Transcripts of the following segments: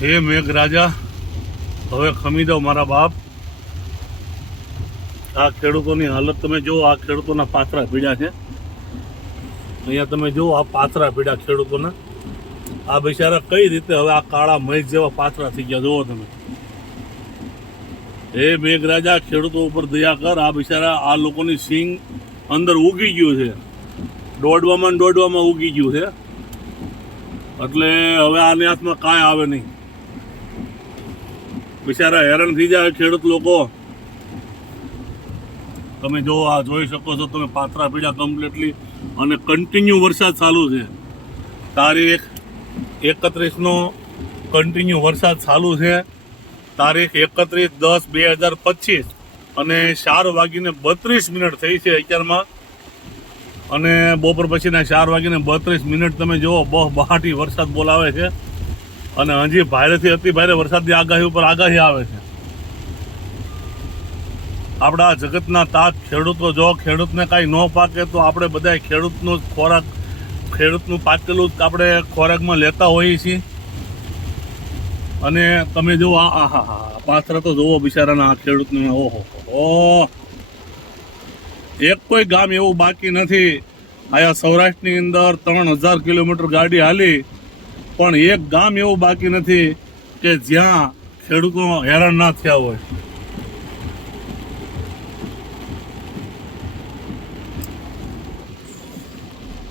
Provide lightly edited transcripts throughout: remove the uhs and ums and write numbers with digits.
હે મેઘ રાજા, હવે ખમી દો મારા બાપ. આ ખેડૂતોની હાલત તમે જુઓ. આ ખેડૂતોના પાથરા પીડ્યા છે. અહીંયા તમે જુઓ, આ પાથરા પીડ્યા ખેડૂતોના. આ બિચારા કઈ રીતે હવે આ કાળા મહીસ જેવા પાથરા થઈ ગયા જુઓ તમે. હે મેઘ રાજા, ખેડૂતો ઉપર દયા કર. આ બિચારા, આ લોકોની સિંગ અંદર ઉગી ગયું છે, દોડવામાં ઉગી ગયું છે. એટલે હવે આની હાથમાં કાંઈ આવે નહીં. બિચારા હેરાન થઈ જાય ખેડૂત લોકો. તમે જો આ જોઈ શકો છો તમે, પાથરા પીડા કમ્પ્લીટલી. અને કન્ટિન્યુ વરસાદ ચાલુ છે. તારીખ 31નો કન્ટિન્યુ વરસાદ ચાલુ છે. તારીખ 31/10/2025 અને 4:32 થઈ છે અત્યારમાં. અને બપોર પછીના 4:32 તમે જુઓ, બહુ બહાટી વરસાદ બોલાવે છે. અને હજી ભારેથી અતિ ભારે વરસાદની આગાહી ઉપર આગાહી આવે છે. આપણા જગતના તાત ખેડૂતો. જો ખેડૂતને કાંઈ ન પાકે તો આપણે બધા ખેડૂતનો ખોરાક, ખેડૂતનું પાકેલું જ આપણે ખોરાકમાં લેતા હોઈએ છીએ. અને તમે જુઓ, આ પાથરા તો જુઓ બિચારાના, આ ખેડૂતને. ઓહો, એક કોઈ ગામ એવું બાકી નથી. આયા સૌરાષ્ટ્રની અંદર 3000 કિલોમીટર ગાડી હાલી, પણ એક ગામ એવું બાકી નથી કે જ્યાં ખેડૂતો હેરાન ના થયા હોય.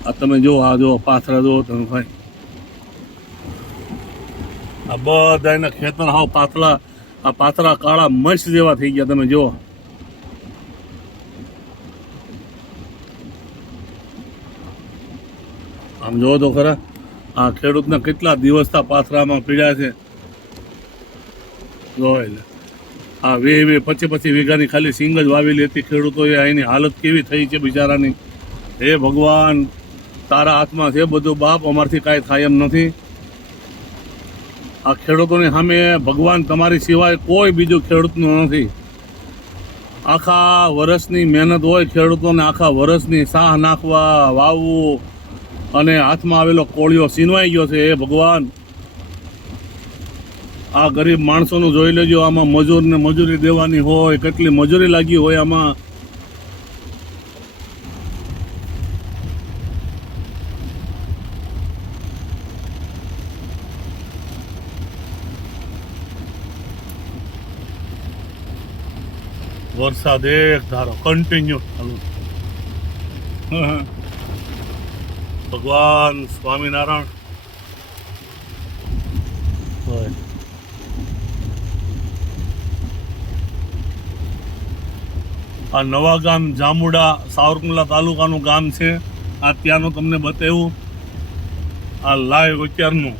આ તમે જુઓ, આ જુઓ પાથરા જુઓ તમે ભાઈ. આ બધા એના ખેતર હાવ પાથરા, આ પાથરા કાળા મસ્ત જેવા થઈ ગયા. તમે જુઓ, આમ જોવો તો ખરા. આ ખેડૂતના કેટલા દિવસના પાથરામાં પીડ્યા છે. જો એટલે આ 20-25 વીઘાની ખાલી સિંગ જ વાવેલી હતી ખેડૂતોએ. એની હાલત કેવી થઈ છે બિચારાની. હે ભગવાન, તારા હાથમાં છે બધું બાપ, અમારથી કાંઈ થાય એમ નથી. આ ખેડૂતોની સામે ભગવાન તમારી સિવાય કોઈ બીજું ખેડૂતનું નથી. આખા વર્ષની મહેનત હોય ખેડૂતોને, આખા વર્ષની સાહ નાખવા, વાવવું, અને હાથમાં આવેલો કોળિયો સીનવાઈ ગયો છે. એ ભગવાન, આ ગરીબ માણસોનું જોઈ લેજો. આમાં મજૂરને મજૂરી દેવાની હોય, કેટલી મજૂરી લાગી હોય આમાં. વરસાદ એક ધારો કન્ટિન્યુ ચાલુ. ભગવાન સ્વામિનારાયણ. આ નવા ગામ જાંબુડા, સાવરકુંડલા તાલુકાનું ગામ છે. આ ત્યાંનું તમને બતાવ્યું. આ લાઈવ અત્યારનું